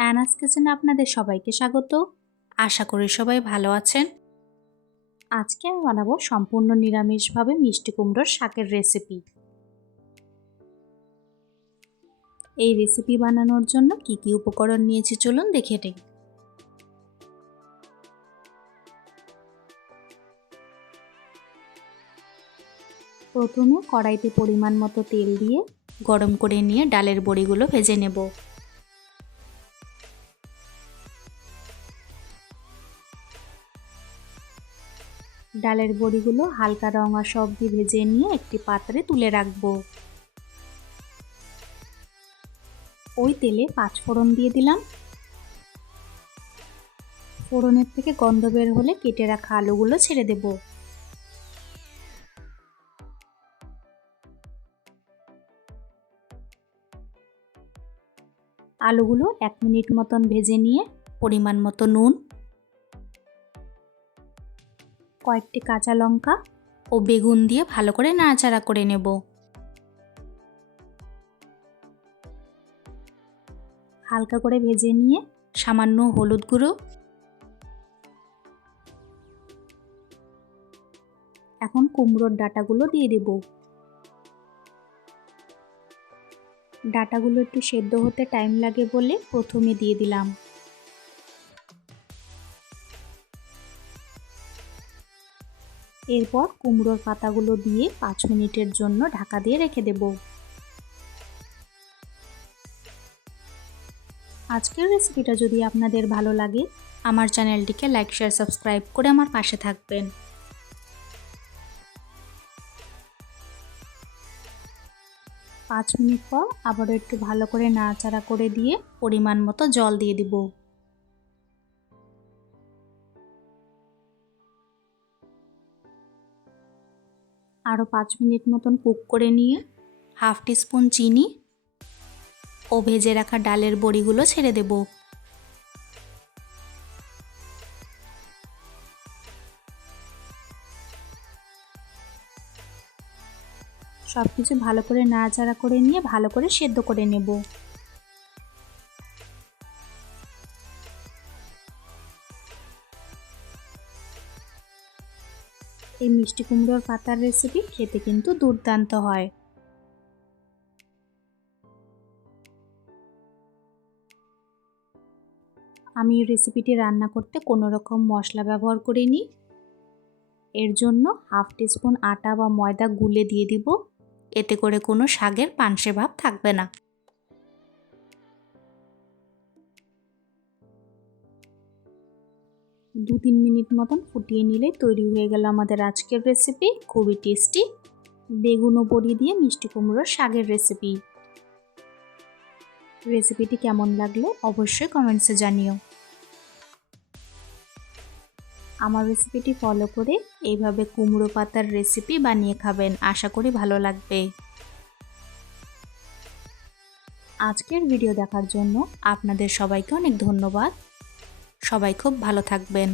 অ্যানাস কিচেনে আপনাদের সবাইকে স্বাগত। আশা করি সবাই ভালো আছেন। আজকে আমি বানাবো সম্পূর্ণ নিরামিষভাবে মিষ্টি কুমড়োর শাকের রেসিপি। এই রেসিপি বানানোর জন্য কি কি উপকরণ নিয়েছি চলুন দেখে নিই। প্রথমে কড়াইতে পরিমাণ মতো তেল দিয়ে গরম করে নিয়ে ডালের বড়িগুলো ভেজে নেব। ডালের বড়িগুলো হালকা রঙাশ অবধি ভেজে নিয়ে একটি পাত্রে তুলে রাখবো। ওই তেলে 5 ফোড়ন দিয়ে দিলাম। ফোড়নের থেকে গন্ধ বের হলে কেটে রাখা আলুগুলো ছেড়ে দেব। আলুগুলো 1 মিনিট মতন ভেজে নিয়ে পরিমাণ মতো নুন, কয়েকটি কাঁচা লঙ্কা ও বেগুন দিয়ে ভালো করে নাড়াচাড়া করে নেব। হালকা করে ভেজে নিয়ে সামান্য হলুদ গুঁড়ো, এখন কুমড়োর ডাঁটাগুলো দিয়ে দেব। ডাঁটাগুলো একটু সেদ্ধ হতে টাইম লাগে বলে প্রথমে দিয়ে দিলাম। এরপর কুমড়োর পাতাগুলো দিয়ে 5 মিনিটের জন্য ঢাকা দিয়ে রেখে দেব। আজকের রেসিপিটা যদি আপনাদের ভালো লাগে আমার চ্যানেলটিকে লাইক, শেয়ার, সাবস্ক্রাইব করে আমার পাশে থাকবেন। পাঁচ মিনিট পর আবারও একটু ভালো করে নাড়াচাড়া করে দিয়ে পরিমাণ মতো জল দিয়ে দিব। আরও 5 মিনিট মতন কুক করে নিয়ে হাফ টিস্পুন চিনি ও ভেজে রাখা ডালের বড়িগুলো ছেড়ে দেব। সব কিছু ভালো করে নাড়াচাড়া করে নিয়ে ভালো করে সেদ্ধ করে নেব। এই মিষ্টি কুমড়োর পাতার রেসিপি খেতে কিন্তু দুর্দান্ত হয়। আমি এই রেসিপিটি রান্না করতে কোনো রকম মশলা ব্যবহার করিনি। এর জন্য হাফ টিস্পুন আটা বা ময়দা গুলে দিয়ে দিব। এতে করে কোনো শাকের পানসে ভাব থাকবে না। দু 3 মিনিট মতন ফুটিয়ে নিলে তৈরি হয়ে গেল আমাদের আজকের রেসিপি। খুবই টেস্টি বেগুন ও বড়ি দিয়ে মিষ্টি কুমড়োর শাকের রেসিপি। রেসিপিটি কেমন লাগলো অবশ্যই কমেন্টসে জানিও। আমার রেসিপিটি ফলো করে এইভাবে কুমড়ো পাতার রেসিপি বানিয়ে খাবেন, আশা করি ভালো লাগবে। আজকের ভিডিও দেখার জন্য আপনাদের সবাইকে অনেক ধন্যবাদ। সবাই খুব ভালো থাকবেন।